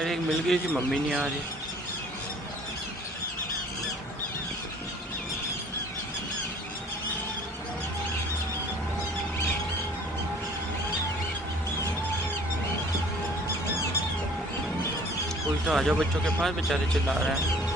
मेरी एक मिल गई थी, मम्मी नहीं आ रही। कोई तो आ जाओ बच्चों के पास, बेचारे चिल्ला रहे हैं।